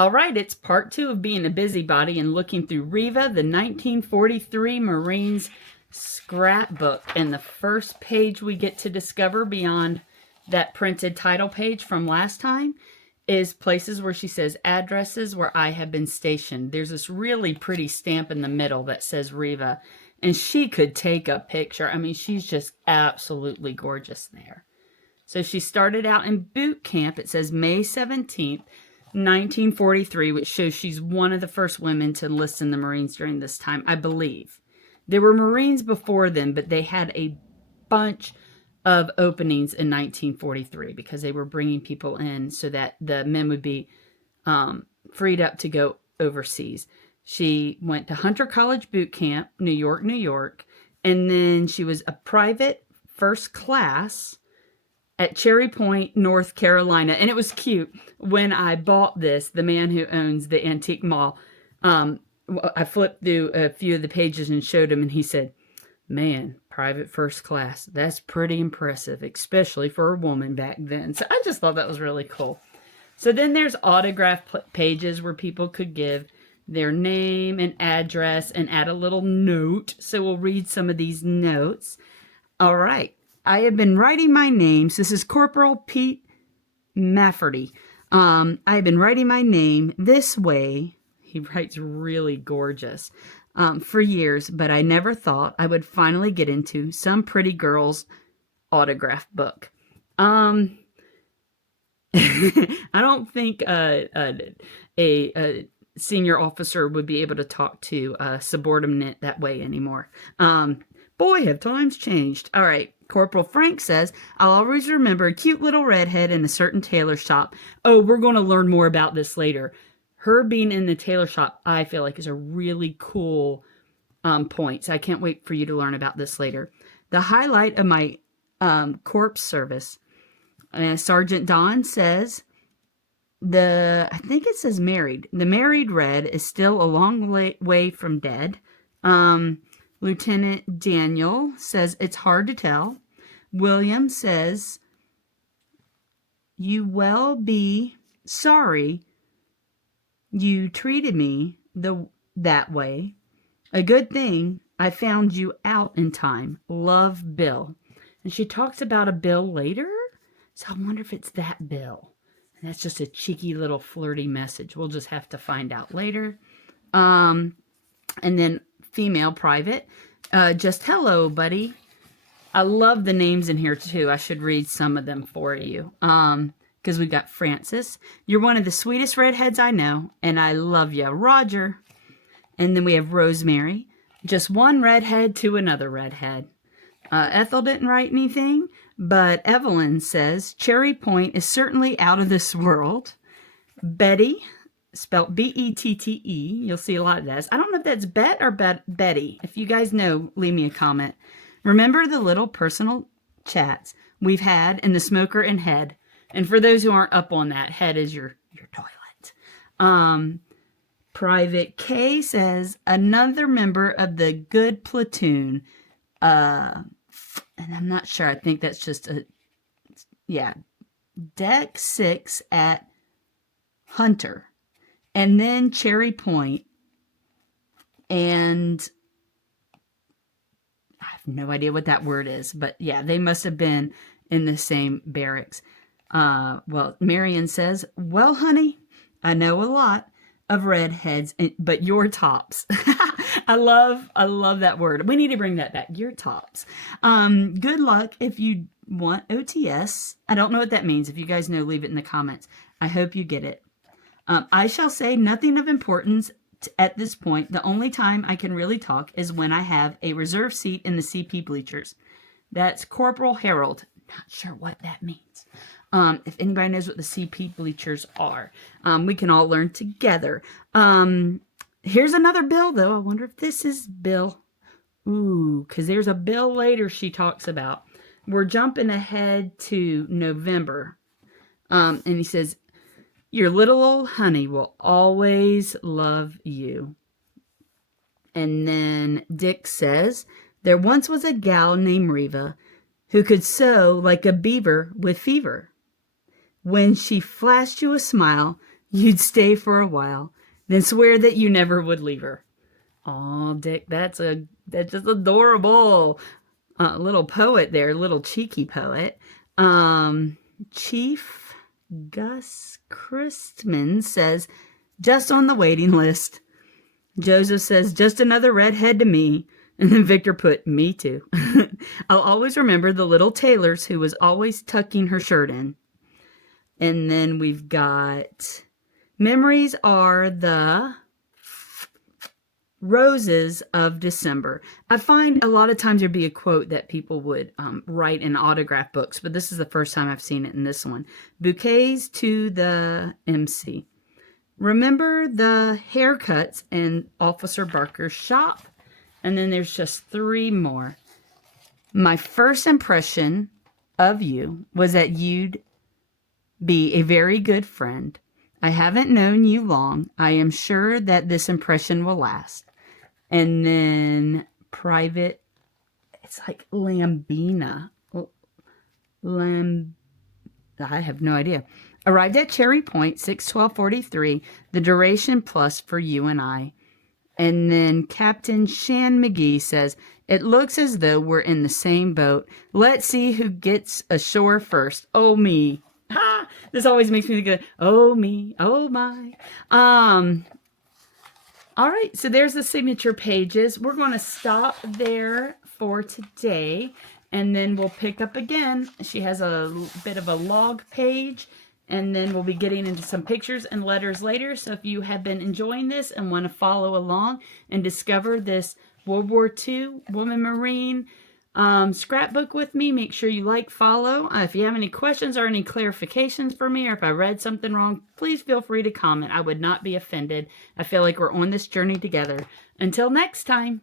All right, it's part 2 of being a busybody and looking through Reva, the 1943 Marines scrapbook. And the first page we get to discover beyond that printed title page from last time is places where she says addresses where I have been stationed. There's this really pretty stamp in the middle that says Reva, and she could take a picture. I mean, she's just absolutely gorgeous there. So she started out in boot camp. It says May 17th, 1943, which shows she's one of the first women to enlist in the Marines during this time, I believe. There were Marines before then, but they had a bunch of openings in 1943 because they were bringing people in so that the men would be freed up to go overseas. She went to Hunter College Boot Camp, New York, New York, and then she was a private first class at Cherry Point, North Carolina. And it was cute. When I bought this, the man who owns the antique mall, I flipped through a few of the pages and showed him, and he said, man, private first class, that's pretty impressive, especially for a woman back then. So I just thought that was really cool. So then there's autograph pages where people could give their name and address and add a little note. So we'll read some of these notes. All right. I have been writing my names. This is Corporal Pete Mafferty. I have been writing my name this way. He writes really gorgeous for years, but I never thought I would finally get into some pretty girl's autograph book. I don't think a senior officer would be able to talk to a subordinate that way anymore. Boy, have times changed. All right. Corporal Frank says, I'll always remember a cute little redhead in a certain tailor shop. Oh, we're going to learn more about this later. Her being in the tailor shop, I feel like, is a really cool point. So I can't wait for you to learn about this later. The highlight of my corps service, Sergeant Don says, I think it says married. The married red is still a long way from dead. Lieutenant Daniel says, it's hard to tell. William says, you will be sorry you treated me that way. A good thing I found you out in time. Love, Bill. And she talks about a Bill later. So I wonder if it's that Bill. And that's just a cheeky little flirty message. We'll just have to find out later. And then female private. Just hello, buddy. I love the names in here too. I should read some of them for you. Because we got Francis. You're one of the sweetest redheads I know, and I love you, Roger. And then we have Rosemary. Just one redhead to another redhead. Ethel didn't write anything, but Evelyn says, Cherry Point is certainly out of this world. Betty, spelled Bette. You'll see a lot of that. I don't know if that's Bet or Betty. If you guys know, leave me a comment. Remember the little personal chats we've had in the smoker and head. And for those who aren't up on that, head is your toilet. Private K says, another member of the good platoon. And I'm not sure. I think that's just Deck 6 at Hunter. And then Cherry Point. And I have no idea what that word is. But yeah, they must have been in the same barracks. Well, Marion says, well, honey, I know a lot of redheads, but your tops. I love that word. We need to bring that back. Your tops. Good luck if you want OTS. I don't know what that means. If you guys know, leave it in the comments. I hope you get it. I shall say nothing of importance at this point. The only time I can really talk is when I have a reserve seat in the CP bleachers. That's Corporal Harold. Not sure what that means. If anybody knows what the CP bleachers are, we can all learn together. Here's another Bill, though. I wonder if this is Bill. Ooh, because there's a Bill later she talks about. We're jumping ahead to November. And he says, your little old honey will always love you. And then Dick says, there once was a gal named Reva who could sew like a beaver with fever. When she flashed you a smile, you'd stay for a while, then swear that you never would leave her. Oh, Dick, that's just adorable. Little poet there, little cheeky poet. Chief Gus Christman says, just on the waiting list. Joseph says, just another redhead to me. And then Victor put, me too. I'll always remember the little Taylors who was always tucking her shirt in. And then we've got, memories are the roses of December. I find a lot of times there'd be a quote that people would write in autograph books, but this is the first time I've seen it in this one. Bouquets to the MC. Remember the haircuts in Officer Barker's shop? And then there's just 3 more. My first impression of you was that you'd be a very good friend. I haven't known you long. I am sure that this impression will last. And then private, it's like Lambina. I have no idea. Arrived at Cherry Point, 6/12/43. The duration plus for you and I. And then Captain Shan McGee says, it looks as though we're in the same boat. Let's see who gets ashore first. Oh, me. Ha! This always makes me think of, oh, me. Oh, my. All right, so there's the signature pages. We're going to stop there for today, and then we'll pick up again. She has a bit of a log page, and then we'll be getting into some pictures and letters later. So if you have been enjoying this and want to follow along and discover this World War II Woman Marine scrapbook with me, make sure you like, follow. If you have any questions or any clarifications for me, or if I read something wrong, please feel free to comment. I would not be offended. I feel like we're on this journey together. Until next time.